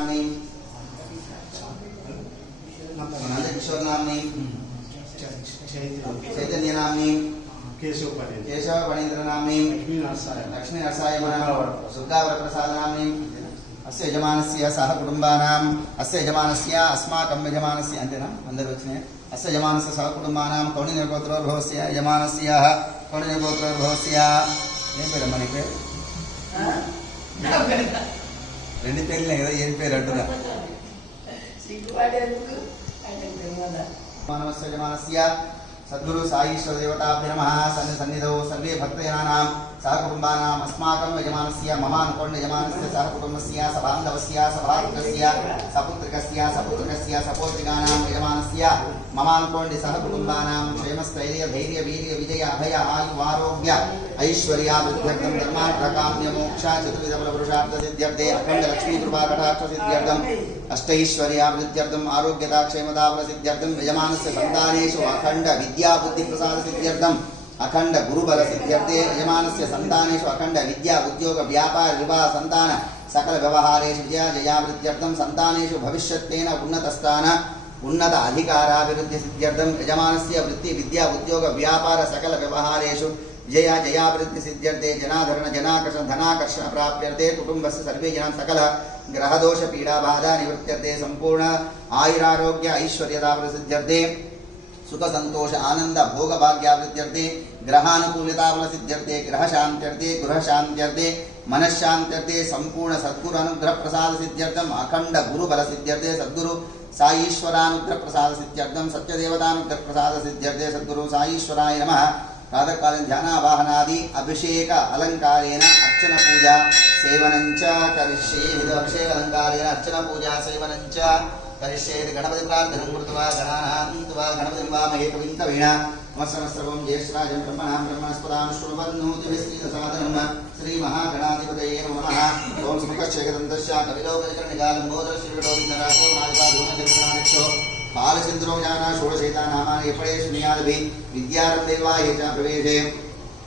नाम्नी नंदकिशोर नाम्नी चैतन्य नाम्नी केशव फणीन्द्र नाम्नी लक्ष्मी नरसाय सुर्गावर प्रसाद नाम्नी अस्य यजमानस्य सह कुटुंबानां अस्य यजमानस्य अस्माकं यजमानस्य अंतेना अंदर वच्चिनाय अस्य यजमानस्य सह कुटुंबानां कौण्डिन्यगोत्रोद्भवस्य यजमानस्य कौण्डिन्यगोत्रोद्भवस्य ఏం పేరు అమ్మ నీ పేరు రెండు పేర్లే కదా ఏం పేరు అంటున్నా मानवस्य यजमानस्य सद्गुरु साईश्वर देवताभ्यो नमः सन्निधौ सर्वे भक्तजनानां सहकुटुम्बानाम् अस्माकं यजमानस्य ममानुकोण्ड यजमानस्य सहकुटुम्बस्य सबान्धवस्य सभातृकस्य सपुत्रिकस्य सपोत्रिकानां यजमानस्य ममानुकोण्ड सहकुटुम्बानां क्षेमस्थैर्य धैर्य वीर्य विजय अभय आयु आरोग्य ऐश्वर्याभिवृद्ध्यर्थं धर्मार्थकाम्य मोक्ष चतुर्विध फलपुरुषार्थ सिद्ध्यर्थे अखण्ड लक्ष्मी कृपा कटाक्ष सिद्ध्यर्थं अष्टैश्वर्याभिवृद्ध्यर्थं आरोग्यता क्षेमता फल सिद्ध्यर्थं यजमानस्य सन्तानेषु अखण्ड विद्या बुद्धि प्रसाद सिद्ध्यर्थं अखंड गुरुबल सिद्ध्यर्थे यजमानस्य संतानेषु अखंड विद्या उद्योग व्यापार विवाह संतान सकल व्यवहारेषु विजय जयावृद्ध्यर्थं संतानेषु भविष्यत्तेन उन्नतस्थान उन्नत अधिकाराभिवृद्धि सिद्ध्यर्थं यजमानस्य वृत्ति विद्या उद्योग व्यापार सकल व्यवहारेषु विजय जयावृद्धि सिद्ध्यर्थे जनाधरण जनाकर्षण धनाकर्षण प्राप्यर्थे कुटुंबस्य सर्वे जनाः सकल ग्रहदोष पीड़ा बाधा निवृत्त्यर्थे संपूर्ण आयुरारोग्य ऐश्वर्यता सिद्ध्यर्थे सुख संतोष आनंद भोग भाग्यावृद्ध्यर्थे ग्रहानुकूलता फल सिद्ध्यर्थे ग्रह शांत्यर्थे गृह शांत्यर्थे मनश्शांत्यर्थे संपूर्ण सद्गुरु अनुग्रह प्रसाद सिद्ध्यर्थम अखंड गुरु बल सिद्ध्यर्थे सद्गुरु साईश्वरानुग्रह प्रसाद सिद्ध्यर्थम सत्यदेवतानुग्रह प्रसाद सिद्ध्यर्थे सद्गुरु साईश्वराय नमः। प्रातःकालीन ध्यानावाहनादि अभिषेक अलंकारेण अर्चन पूजा सेवनञ्च करिष्ये। अभिषेक अलंकारेण अर्चन पूजा सेवनञ्च करिष्ये। गणपति प्रार्थनं कृत्वा गणानान्त्वा गणपतिं वामहे कविं कवीना नमस्सर्वं ज्येष्ठराजं ब्रह्मणां ब्रह्मणस्पदां शृण्वन्नोतिभिस्त्रीदसादनं श्रीमहागणाधिपतये नमः। ओं स्मुखश्चेकदन्तस्य कविलोकचरणनिगालम्बोदरश्रीविडोविन्दराजो नादिपाधूमचन्द्रनादिक्षो बालचन्द्रो जाना षोडशैतानामानि एपडेषु नियादभि विद्यारम्भे वा ये च प्रवेशे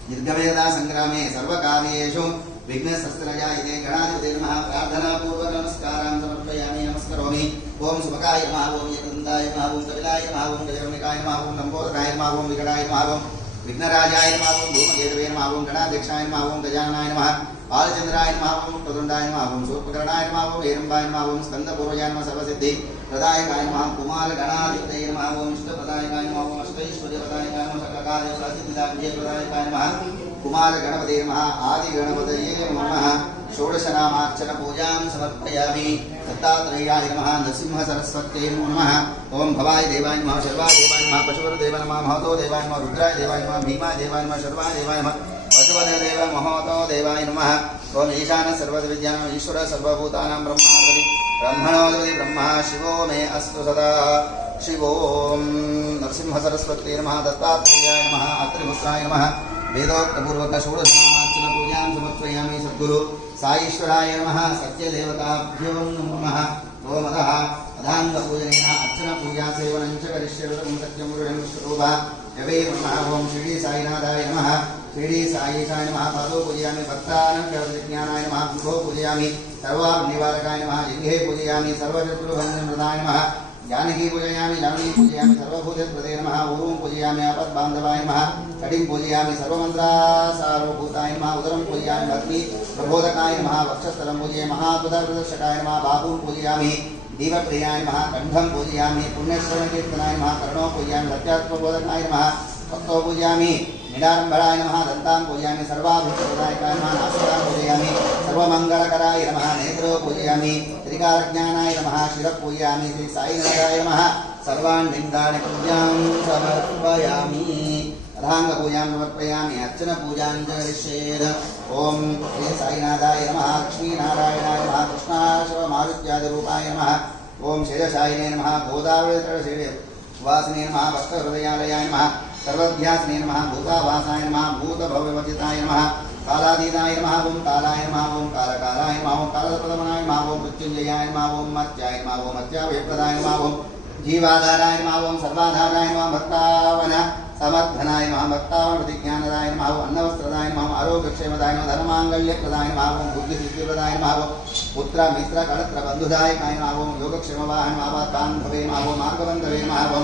निर्गमेदा संग्रामे सर्वकार्येषु विघ्नशस्त्रजायते। गणाधिपते नमः। प्रार्थनापूर्वक नमस्कारान् समर्पयामि नमस्करोमि। ओं सुभगाय नमः ओं एकदन्ताय नमः ओं कपिलाय नमः ओं गजकर्णिकाय नमः ओं लम्बोदराय नमः ओं विकटाय नमः ओं विघ्नराजाय नमः ओं धूमकेतवे नमः ओं गणाध्यक्षाय नमः ओं गजाननाय नमः बालचन्द्राय नमः ओं प्रदुण्डाय नमः ओं शूर्पकर्णाय नमः ओं हेरम्बाय नमः ओं स्कन्दपूर्वजाय नमः सर्वसिद्धि प्रदायकाय नमः कुमारगणाधिपतये नमः ओं इष्टप्रदायकाय नमः ओं अष्टैश्वर्यप्रदायकाय नमः सकलकार्यसिद्धिदायकाय नमः कुमार गणपते नमः आदि गणपतये नमः। षोडशनामार्चन पूजां समर्पयामि। दत्तात्रेयाय नमः। नरसिंह सरस्वत्यै नमः। ओं भवाय देवाय नमः शर्वाय देवाय नमः पशुपते देवाय नमः महतो देवाय नमः रुद्राय देवाय नमः भीमाय देवाय नमः शर्वाय देवाय नमः पशुपते देवाय महतो देवाय नमः। ओं ईशान सर्वविद्यानां ईश्वर सर्वभूतानां ब्रह्माधिपति ब्रह्मणोऽधिपति ब्रह्मा शिवो मे अस्तु सदा। शिवो नरसिंह सरस्वत्यै नमः। दत्तात्रेयाय नमः। अत्रिपुत्राय नमः। वेदोक्तपूर्वक षोडशनामार्चन पूजां समर्पयामि। सद्गुरु साईश्वराय नमः। सत्यदेवताभ्यो नमः। ओम अधः अधाङ्गपूजनेन अर्चन पूजा सेवनञ्च करिष्ये। सत्यं गुरुः यवे नमः। ओम शिरडी साईनाथाय नमः। शिरडी साईशाय नमः। पादौ पूजयामि। भक्तानां ज्ञानाय नमः। गुरो पूजयामि। सर्वानिवारकाय नमः। जिह्वे पूजयामि। सर्वशत्रुभञ्जनप्रदाय नमः। जानकी पूजयामि। जानकी पूजयामि। सर्वभूतप्रदे नमः। ओम पूजयामि। आपद्बान्धवाय नमः। कटिं पूजयामि। सर्वमन्त्रासारभूताय नमः। उदरं पूजयामि। भक्ति प्रबोधकाय नमः। वक्षस्थलं पूजयामि। महाद्भुतप्रदर्शकाय नमः। बाहुं पूजयामि। दीपप्रियाय नमः। कण्ठं पूजयामि। पुण्यश्रवणकीर्तनाय नमः। कर्णौ पूजयामि। सत्यात्मबोधकाय नमः। भक्तौ पूजयामि। निडाम्बराय नमः। दन्तां पूजयामि। सर्वाभीष्टप्रदायकाय नमः। नासिकां पूजयामि। सर्वमङ्गलकराय नमः। नेत्रौ पूजयामि। त्रिकालज्ञानाय नमः। शिरः पूजयामि। श्री साईनाथाय नमः। सर्वाण्डिन्दानि पूजां समर्पयामि। अधाङ्गपूजां समर्पयामि। अर्चन पूजां च करिष्ये। ओम श्री साईनाथाय नमः। लक्ष्मीनारायणाय नमः। कृष्णाश्वमारुत्यादिरूपाय नमः। ओम शेषशायिने नमः। गोदावरीतटशैलवासिने नमः। भक्तहृदयालयाय नमः। सर्वध्यासिने नमः। भूतावासाय नमः। भूतभव्यवर्जिताय नमः। कालातीताय नमः। ओम कालाय नमः। ओम कालकालाय नमः। ओम कालप्रदमनाय नमः। ओम मृत्युंजयाय नमः। ओम मत्याय नमः। ओम मत्याभयप्रदाय नमः। ओम जीवाधाराय नमः। ओम सर्वाधाराय नमः। भक्तावन समर्थनाय नमः भक्तावृतिज्ञानदाय नमः अन्नवस्त्रदाय नमः आरोग्यक्षेमदाय नमः धर्मांगल्यप्रदाय नमः बुद्धिसिद्धिप्रदाय नमः पुत्र मित्र कलत्र बंधुदायकाय नमः योगक्षेमवाहन नमः बान्धवे नमः मार्गबन्धवे नमः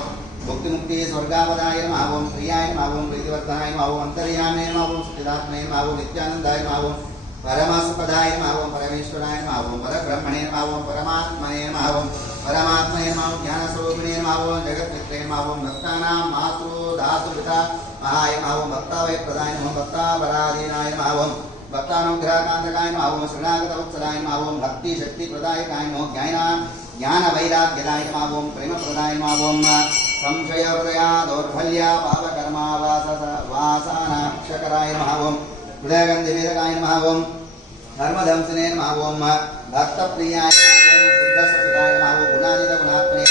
मुक्ति स्वर्गापदाय नमः प्रियाय नमः प्रीतिवर्धनाय नमः अंतर्यामे नमः स्थितात्मने नमः नित्यानंदाय नमः परमसुखदाय नमः परमेश्वराय नमः परब्रह्मणे नमः परमात्मने नमः ज्ञानस्वरूपिणे नमः जगत्मित्रे नमः भक्तानां मातृ धातु पिता महाय नमः भक्तावै प्रदाय नमः भक्तापराधीनाय नमः भक्तानुग्रहकान्तकाय नमः शरणागतवत्सलाय नमः भक्ति शक्ति प्रदायकाय नमः ज्ञानवैराग्यदाय नमः प्रेमप्रदाय नमः संशय हृदया दौर्बल्य पापकर्मा वासनाक्षकराय नमः हृदयगन्धिवेदकाय नमः धर्मधंसने नमः भक्तप्रियाय शुद्धसुधाय नमः गुणानिधगुणात्मने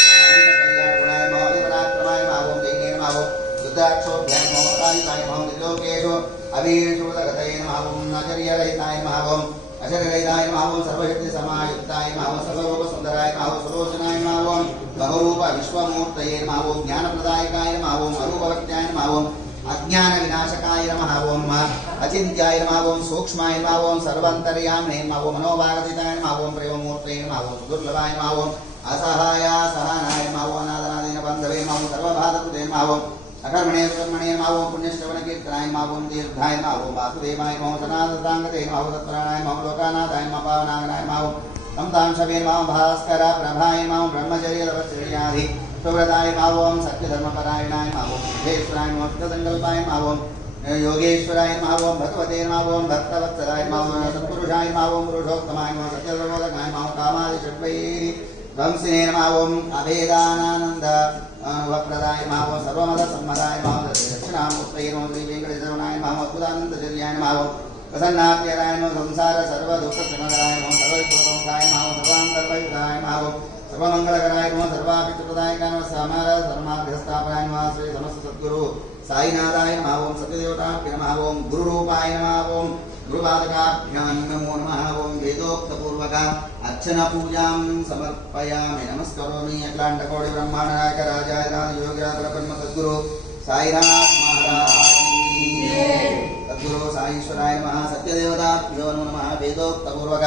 कल्याणगुणाय नमः पराक्रमाय नमः जैने नमः रुद्राक्षोभ्याय नमः कालिकाय नमः त्रिलोकेषु अभीषुतगतये नमः आचर्यरहिताय नमः अचर्यरहिताय नमः सर्वशक्तिसमायुक्ताय नमः सर्वरूपसुन्दराय नमः सुलोचनाय नमः बहुरूप विश्वमूर्तये नमः ज्ञानप्रदायकाय नमः अरूपवत्याय नमः अज्ञान विनाशकाय नमः अचिन्त्याय नमः सूक्ष्माय नमः सर्वान्तर्यामिने नमः मनोभागतिताय नमः प्रेममूर्तये नमः दुर्लभाय नमः असहाय सहनाय नमः अनादनादीन बन्धवे नमः सर्वबाधकृते नमः अकर्मणे कर्मणे नमः पुण्यश्रवणकीर्तनाय नमः दीर्घाय नमः वासुदेवाय नमः सनातनाङ्गते नमः तत्पराणाय नमः लोकानाथाय नमः पावनाङ्गनाय नमः नमतांशवे नमः भास्कर प्रभाय नमः ब्रह्मचर्य तपश्चर्याधि सुव्रताय नमः सत्यधर्मपरायणाय नमः सिद्धेश्वराय नमः सिद्धसङ्कल्पाय नमः योगेश्वराय नमः भगवते नमः भक्तवत्सलाय नमः सत्पुरुषाय नमः पुरुषोत्तमाय नमः सत्यसर्वोदकाय नमः कामादिषड्वैरि वंशिने नमः अभेदानानन्द वप्रदाय नमः सर्वमतसम्मताय नमः दक्षिणामूर्तये नमः श्रीवेङ्कटेश्वराय नमः अद्भुतानन्दचर्याय नमः प्रसन्नाप्यराय नमः संसार सर्वदुःखप्रमदाय नमः सर्वविश्वसमुखाय नमः सर्वान्तर्वयुधाय नमः सर्वमंगलकराय नमः सर्वाभिष्टप्रदायकाय नमः समर धर्माभ्यस्थापनाय नमः श्री समस्त सद्गुरु साईनाथाय नमः सत्यदेवताभ्यो नमः गुरुरूपाय नमः गुरुपादकाभ्यां नमो नमः वेदोक्तपूर्वक अर्चना पूजां समर्पयामि नमस्करोमि अखिलाण्डकोटि ब्रह्माण्डनायक राजाय राजयोगिराज ब्रह्म सद्गुरु साईनाथ महाराज की सद्गुरु साईश्वराय नमः सत्यदेवताभ्यो नमः वेदोक्तपूर्वक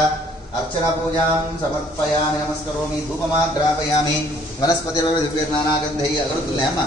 अर्चना पूजां समर्पयामि नमस्करोमि धूपमाग्रापयामि वनस्पतिर्दिव्यनानागन्धैः अगरतुल्यम्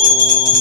ओम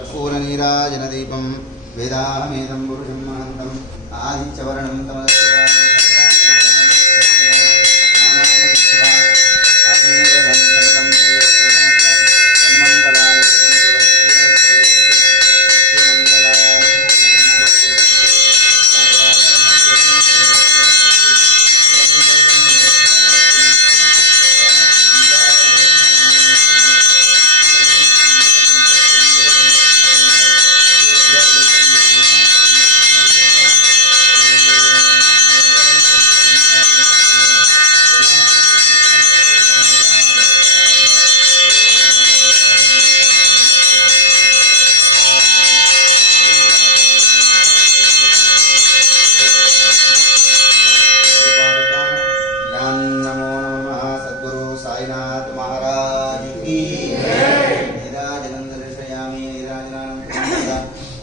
कर्पूरनीराजनदीपं वेदाहमेदं पुरुषं महन्तम् आदित्यवर्णं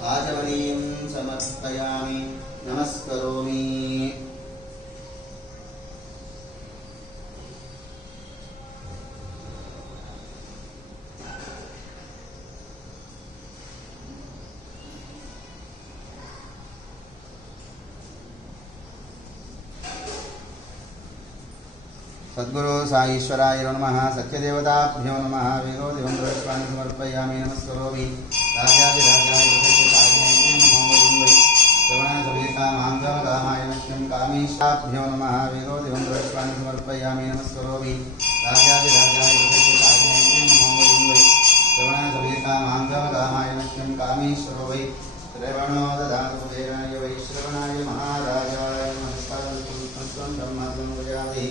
आचमनीयं समर्पयामि नमस्करोमि। सद्गुरु साईश्वराय नमः। सत्यदेवताभ्यो नमः। वेदोदिवं द्रष्टानि समर्पयामि नमस्करोमि। राजाधिराजाय श्रवणसभेकामाय लक्ष्मीं कामेशाभ्यो नमः। वेदोदिवं द्रष्टानि समर्पयामि नमस्करोमि। राजाधिराजाय श्रवणसभेकामाय लक्ष्मीं कामेश्वरो वै श्रवणो ददातु वेदाय वै श्रवणाय महाराजाय नमस्कारं ब्रह्मात्मं भजामि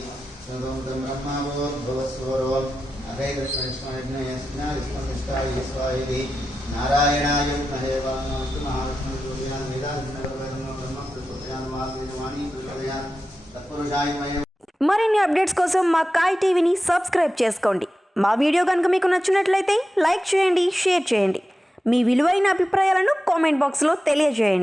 तं ब्रह्मावोद्भवस्वरो अभय कृष्णविष्णुयज्ञादिष्टाय स्वाहेति नारायणाय विद्महे वामनमस्तु महाविष्णुर्योगिनां वेदान्तप्रकरणं तत्पुरुषाय मह्यं। మరిన్ని అప్డేట్స్ కోసం మా కాయ్ టీవీని సబ్స్క్రైబ్ చేసుకోండి. మా వీడియో కనుక మీకు నచ్చినట్లయితే లైక్ చేయండి, షేర్ చేయండి. మీ విలువైన అభిప్రాయాలను కామెంట్ బాక్స్లో తెలియజేయండి.